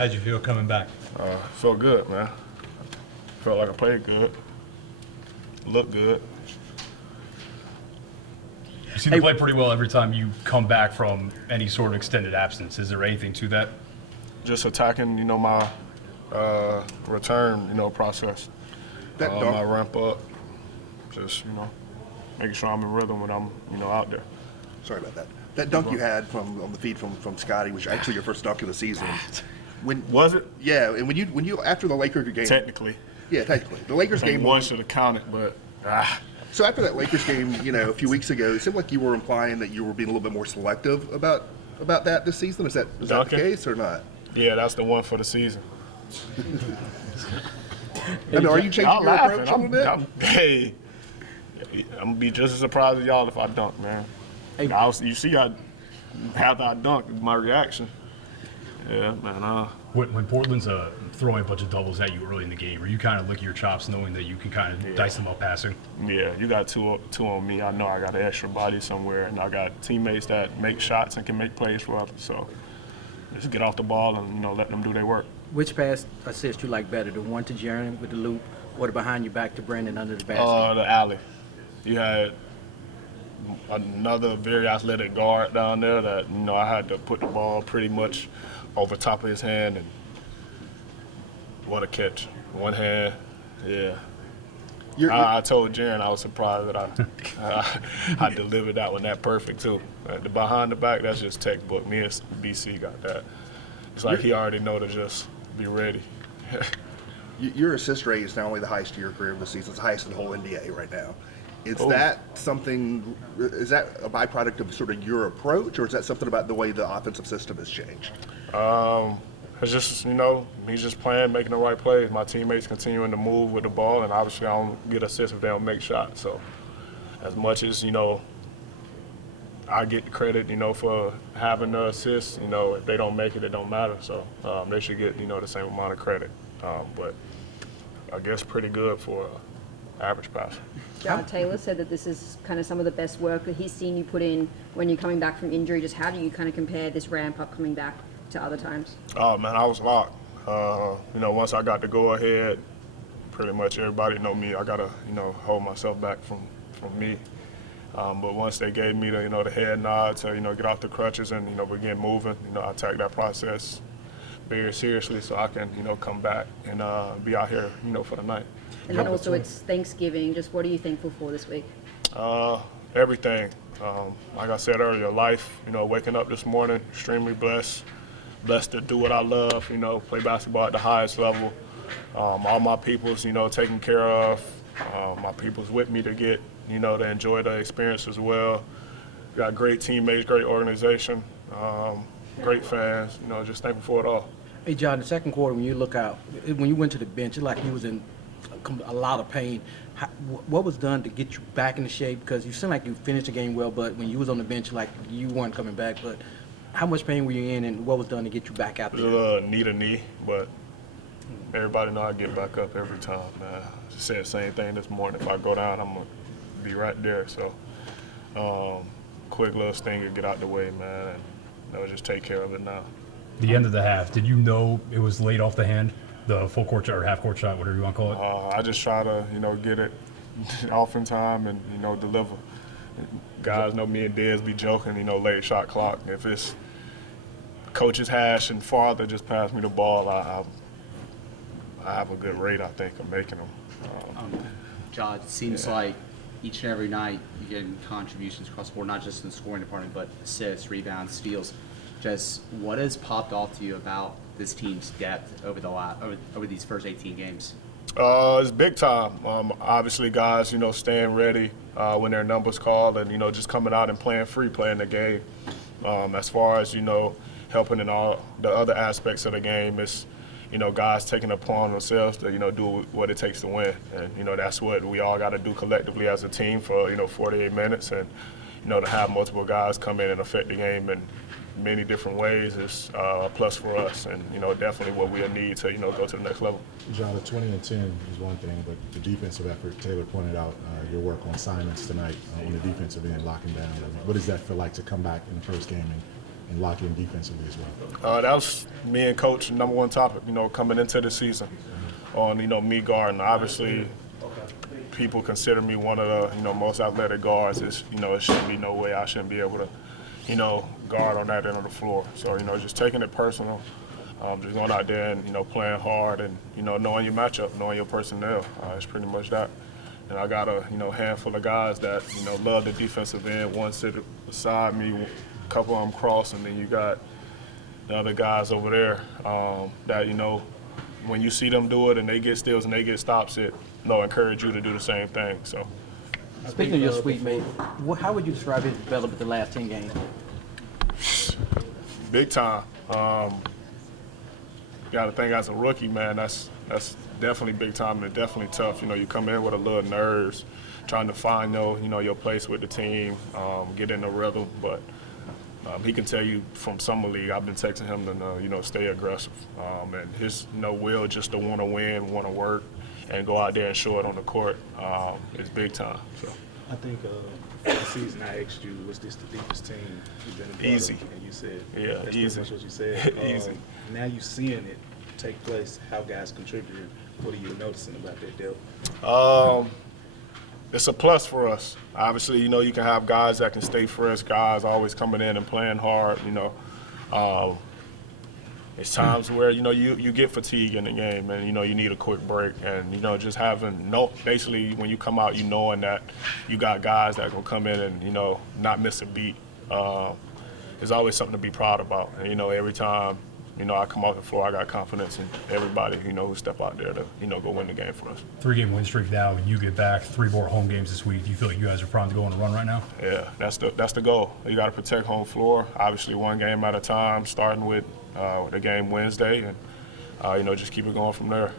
How'd you feel coming back? Felt good, man. Felt like I played good. Looked good. You seem to play pretty well every time you come back from any sort of extended absence. Is there anything to that? Just attacking, my return, process. My ramp up. Just, making sure I'm in rhythm when I'm, out there. Sorry about that. That dunk you had on the feed from Scotty was actually your first dunk of the season. Was it? Yeah, and when you after the Lakers game. Technically. Yeah, technically. The Lakers game. One should have counted, but. So after that Lakers game, a few weeks ago, it seemed like you were implying that you were being a little bit more selective about that this season. Is that the case or not? Yeah, that's the one for the season. Are you changing your approach a little bit? I'm gonna be just as surprised as y'all if I dunk, man. Hey. You see, after I dunk, my reaction. Yeah, man. When Portland's throwing a bunch of doubles at you early in the game, are you kind of licking your chops knowing that you can kind of dice them up passing? Yeah, you got two on me. I know I got an extra body somewhere, and I got teammates that make shots and can make plays for others. So just get off the ball and let them do their work. Which pass assist you like better, the one to Jaren with the loop, or the behind your back to Brandon under the basket? The alley. You had another very athletic guard down there that I had to put the ball pretty much over top of his hand, and what a catch! One hand, yeah. I told Jaren I was surprised that I delivered that one that perfect too. The behind the back, that's just textbook. Me and BC got that. It's like he already know to just be ready. Your assist rate is not only the highest of your career this season; it's the highest in the whole NBA right now. Is that a byproduct of sort of your approach, or is that something about the way the offensive system has changed? It's just, me just playing, making the right plays. My teammates continuing to move with the ball, and obviously I don't get assists if they don't make shots. So as much as, I get the credit, for having the assists, if they don't make it, it don't matter. So they should get, the same amount of credit. But I guess pretty good for average passer. John Taylor said that this is kind of some of the best work that he's seen you put in when you're coming back from injury. Just how do you kind of compare this ramp up coming back to other times? Oh, man, I was locked. Once I got to go ahead, pretty much everybody know me. I got to, hold myself back from me. But once they gave me the head nod to, get off the crutches and, begin moving, I take that process very seriously so I can, come back and be out here, for the night. And then also it's Thanksgiving. Just what are you thankful for this week? Everything. Like I said earlier, life, waking up this morning, extremely blessed. Blessed to do what I love, play basketball at the highest level. All my people's, taken care of. My people's with me to get, to enjoy the experience as well. Got great teammates, great organization, great fans, just thankful for it all. Hey, John, the second quarter, when you look out, when you went to the bench, it's like he was in a lot of pain. What was done to get you back into shape? Because you seemed like you finished the game well, but when you was on the bench, like you weren't coming back. But how much pain were you in, and what was done to get you back out there? Knee to knee, but everybody know I get back up every time, man. I said the same thing this morning. If I go down, I'm going to be right there. So quick little stinger, get out the way, man, and just take care of it now. The end of the half, did you know it was late off the hand? The full court shot or half court shot, whatever you want to call it? I just try to, get it off in time and, deliver. Guys know me and Dez be joking, late shot clock. If it's coach's hash and farther, just pass me the ball. I have a good rate, I think, of making them. John, it seems like each and every night you're getting contributions across the board, not just in the scoring department, but assists, rebounds, steals. Just what has popped off to you about this team's depth over these first 18 games? It's big time. Obviously, guys, staying ready when their number's called and, just coming out and playing free, playing the game. As far as, helping in all the other aspects of the game, it's, guys taking it upon themselves to, do what it takes to win. And, that's what we all got to do collectively as a team for, 48 minutes. And, to have multiple guys come in and affect the game in many different ways is a plus for us. And, definitely what we'll need to, go to the next level. John, the 20 and 10 is one thing, but the defensive effort, Taylor pointed out your work on Simons tonight on the defensive end, locking down. What does that feel like to come back in the first game and and lock in defensively as well? That was me and Coach number one topic, coming into the season on, me guarding. Obviously, people consider me one of the, most athletic guards. It shouldn't be no way I shouldn't be able to, guard on that end of the floor. So, just taking it personal, just going out there and, playing hard and, knowing your matchup, knowing your personnel. It's pretty much that. And I got a, handful of guys that, love the defensive end. One sit beside me, a couple of them cross, and then you got the other guys over there that, when you see them do it and they get steals and they get stops, they'll encourage you to do the same thing. So, Speaking of your sweet mate, how would you describe his development the last 10 games? big time. Got to think as a rookie, man, that's definitely big time and definitely tough. You come in with a little nerves, trying to find your place with the team, get in the rhythm. But he can tell you from summer league, I've been texting him to stay aggressive, and his will just to want to win, want to work, and go out there and show it on the court is big time. So. I think the season I asked you, was this the deepest team you've been a part Easy. of? And you said, Yeah, that's easy. pretty much what you said. Easy. Now you're seeing it take place, how guys contributed. What are you noticing about that depth? It's a plus for us. Obviously, you can have guys that can stay fresh, guys always coming in and playing hard, It's times where, you get fatigue in the game and, you need a quick break. And, just having basically when you come out, knowing that you got guys that will come in and, not miss a beat is always something to be proud about. And, every time, I come off the floor, I got confidence in everybody, who step out there to, go win the game for us. 3-game win streak now, and you get back 3 more home games this week. Do you feel like you guys are primed to go on a run right now? Yeah, that's the goal. You got to protect home floor. Obviously, one game at a time, starting with the game Wednesday, and just keep it going from there.